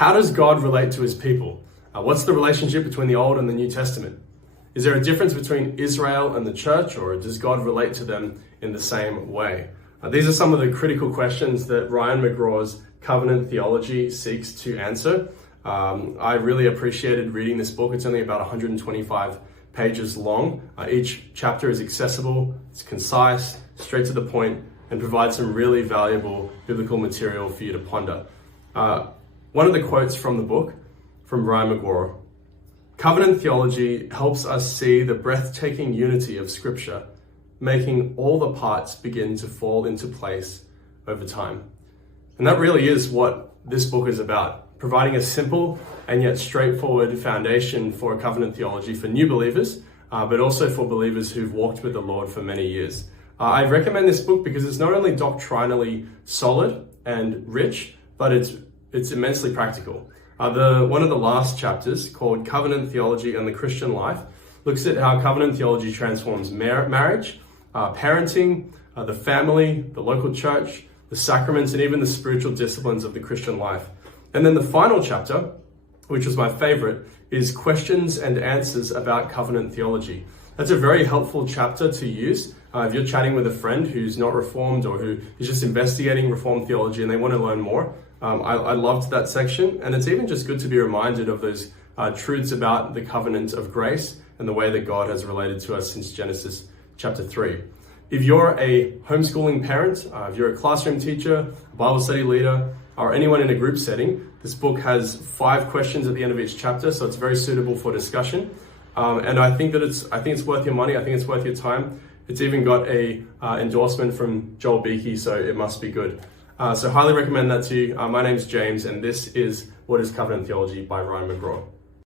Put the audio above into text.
How does God relate to his people? What's the relationship between the Old and the New Testament? Is there a difference between Israel and the church, or does God relate to them in the same way? These are some of the critical questions that Ryan McGraw's Covenant Theology seeks to answer. I really appreciated reading this book. It's only about 125 pages long. Each chapter is accessible, it's concise, straight to the point, and provides some really valuable biblical material for you to ponder. One of the quotes from the book, from Ryan McGraw: "Covenant theology helps us see the breathtaking unity of Scripture, making all the parts begin to fall into place over time." And that really is what this book is about, providing a simple and yet straightforward foundation for covenant theology for new believers, but also for believers who've walked with the Lord for many years. I recommend this book because it's not only doctrinally solid and rich, but it's immensely practical. One of the last chapters, called Covenant Theology and the Christian Life, looks at how covenant theology transforms marriage, parenting, the family, the local church, the sacraments, and even the spiritual disciplines of the Christian life. And then the final chapter, which was my favorite, is questions and answers about covenant theology. That's a very helpful chapter to use if you're chatting with a friend who's not Reformed or who is just investigating Reformed theology and they want to learn more. I loved that section, and it's even just good to be reminded of those truths about the covenant of grace and the way that God has related to us since Genesis chapter 3. If you're a homeschooling parent, if you're a classroom teacher, a Bible study leader, or anyone in a group setting, this book has 5 questions at the end of each chapter, so it's very suitable for discussion. And I think it's worth your money. I think it's worth your time. It's even got a endorsement from Joel Beakey, so it must be good. So highly recommend that to you. My name's James, and this is What is Covenant Theology by Ryan McGraw.